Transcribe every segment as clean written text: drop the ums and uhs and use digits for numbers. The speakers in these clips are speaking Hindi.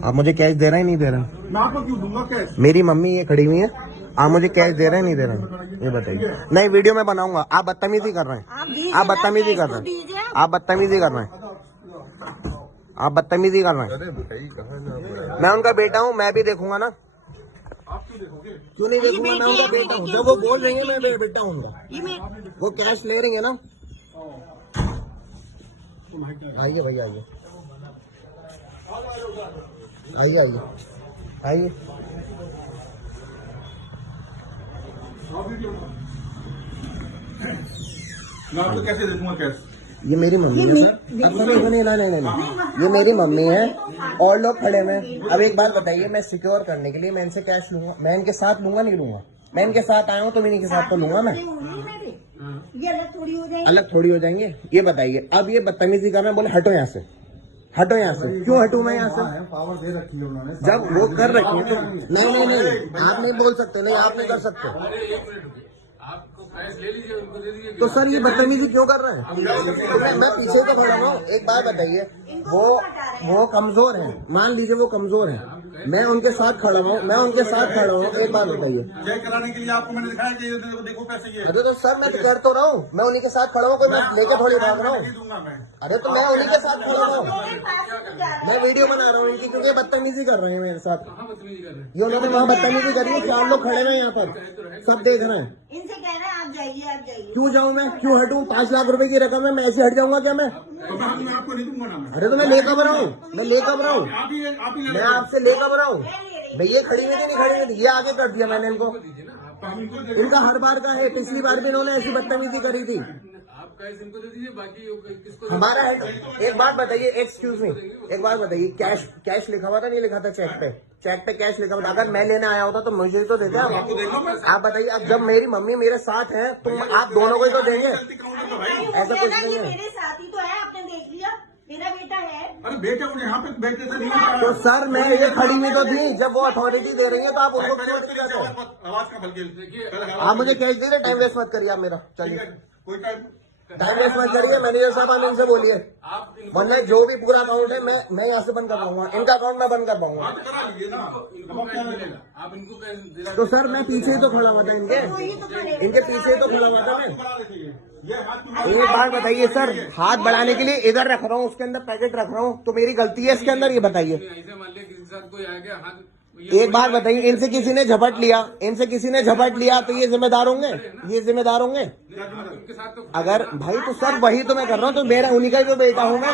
आप मुझे कैश दे रहे हैं नहीं दे रहे? मैं आपको क्यों दूंगा कैश? मेरी मम्मी ये खड़ी हुई है, आप मुझे कैश दे रहे हैं नहीं दे रहे हैं? ये बताइए। नहीं, वीडियो में बनाऊंगा। आप बदतमीजी कर रहे हैं, आप बदतमीजी कर रहे हैं, आप बदतमीजी कर रहे हैं, आप बदतमीजी कर रहे हैं। मैं उनका बेटा हूँ, मैं भी देखूंगा ना। आप क्यों देखोगे? क्यों नहीं देखूंगा? मैं उनका बेटा हूँ। जब वो बोल रही है मैं बेटा हूँ उनका, वो कैश ले रही है ना। आइए भैया, आइए आइए आइए आइए। मैं आपको कैसे दे दूंगा कैश? ये मेरी मम्मी है सर। नहीं, ये मेरी मम्मी है और लोग खड़े हुए हैं। अब एक बात बताइए, मैं सिक्योर करने के लिए मैं इनसे कैश लूंगा? मैं इनके साथ लूंगा नहीं लूंगा? मैं इनके साथ आया हूँ तो इन्हीं के साथ तो लूंगा मैं। ये अलग थोड़ी हो जाएंगे? ये बताइए। अब ये बदतमीजी कर रहे हैं, बोले हटो यहाँ से, हटो यहाँ से। क्यों हटूं मैं यहाँ से? पावर दे रखी है उन्होंने। जब वो कर रखी है तो नहीं, आप नहीं बोल सकते, नहीं आप नहीं कर सकते। तो सर ये बदतमीजी क्यों कर रहे हैं? तो मैं पीछे तो खड़ा हूँ। एक बात बताइए, वो कमजोर है, मान लीजिए वो कमजोर है, मैं उनके साथ खड़ा हूँ, मैं उनके साथ खड़ा हूँ। एक बात बताइए, चेक कराने के लिए आपको मैंने दिखाया कि देखो पैसे ये। अरे तो सर मैं तो कर तो रहा हूँ, मैं उन्हीं के साथ खड़ा हूँ, कोई मैं लेके थोड़ी भाग रहा हूँ। अरे तो मैं उन्हीं के साथ खड़ा हूँ, मैं वीडियो बना रहा हूँ इनकी, क्योंकि बदतमीजी कर रहे हैं मेरे साथ। ये उन्होंने वहाँ बदतमीजी करी है, 4 लोग खड़े हैं यहाँ पर, सब देख रहे हैं। इनसे कह रहे हैं आप जाइए, आप जाइए। क्यों जाऊँ मैं? क्यों हटूँ? 5 लाख रुपए की रकम है, मैं ऐसे हट जाऊंगा क्या मैं? तो मैं आपको नहीं दूंगा ना। अरे तो मैं लेकर रहा हूँ, मैं लेकर रहा हूँ, आप ही मैं आपसे लेकर रहा हूँ। भैया खड़ी हुई थी नहीं खड़ी हुई थी, ये आगे कर दिया मैंने इनको। इनका हर बार का है, पिछली बार भी इन्होंने ऐसी बदतमीजी करी थी। इनको दे दीजिए, बाकी किसको? हमारा है। एक बात बताइए, एक्सक्यूज मी, एक बात बताइए, कैश लिखा हुआ था नहीं लिखा था चेक पे? चेक पे कैश लिखा हुआ था। अगर मैं लेने आया होता तो मुझे तो देते आप। आप बताइए, अब जब मेरी मम्मी मेरे साथ है तो आप दोनों को ही तो देंगे। ऐसा कुछ नहीं है। मेरे साथ ही तो है, आपने देख लिया, मेरा बेटा है। अरे बेटे को यहाँ पे बैठे से नहीं। तो सर मैं ये खड़ी हुई तो थी, जब वो अथॉरिटी दे रही है तो आप उनको क्यों दिक्कत है? आवाज का बल्कि आप मुझे कैश दे रहे, टाइम वेस्ट मत करिए आप मेरा। चलिए कोई टाइम वेस्ट मत करिए, मैनेजर साहब आप इनसे बोलिए, वरना जो भी पूरा अकाउंट है मैं यहाँ से बंद कर पाऊंगा, इनका अकाउंट मैं बंद कर पाऊंगा। आप इनको कैसे? तो सर मैं पीछे ही तो खड़ा हुआ था, इनके पीछे ही तो खड़ा हुआ था मैं। एक बात बताइए सर, हाथ बढ़ाने के लिए इधर रख रहा हूँ, उसके अंदर पैकेट रख रहा हूँ, तो मेरी गलती है इसके अंदर? ये बताइए। ऐसे मान लिया किसी के साथ कोई आ गया हाथ। एक बात बताइए, इनसे किसी ने झपट लिया, तो ये जिम्मेदार होंगे? ये जिम्मेदार होंगे? उनके साथ तो अगर भाई तो सर वही तो मैं कर रहा हूँ, तो मेरा उन्हीं का ही तो बेटा हूँ मैं।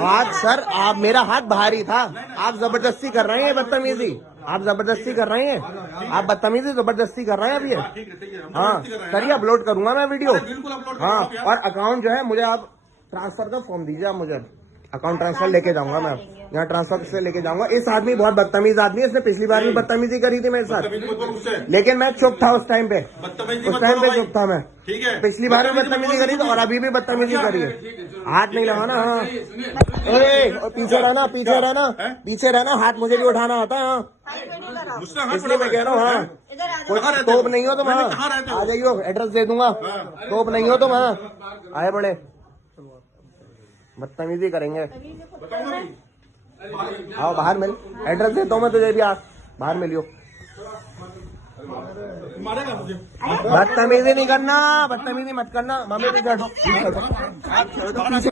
हाथ सर, आप मेरा हाथ भारी था, आप जबरदस्ती कर रहे हैं, बदतमीजी आप जबरदस्ती कर रहे हैं, आप बदतमीजी जबरदस्ती कर रहे हैं अभी। हाँ सर, ये अपलोड करूंगा मैं वीडियो। हाँ, और अकाउंट जो है मुझे आप ट्रांसफर का फॉर्म दीजिए, आप मुझे अकाउंट ट्रांसफर लेके जाऊंगा मैं, यहाँ ट्रांसफर से लेके जाऊंगा। इस आदमी बहुत बदतमीज आदमी है, इसने पिछली बार भी बदतमीजी करी थी मेरे साथ, लेकिन मैं चुप था उस टाइम पे, चुप था मैं। ठीक है, पिछली बार भी बदतमीजी करी थी और अभी भी बदतमीजी करी है। हाथ नहीं लगाना। हाँ और पीछे रहना, हाथ मुझे भी उठाना आता है। हाँ इसलिए मैं कह रहा हूँ, हाँ कोई तोप नहीं हो तो मैं आ जाइयो, एड्रेस दे दूंगा। तोप नहीं हो तो मैं आए बड़े बदतमीजी करेंगे। आओ बाहर मिल, एड्रेस देता हूँ मैं तुझे भी, आज बाहर मिलियो। बदतमीजी नहीं करना, बदतमीजी मत करना। मम्मी पीछे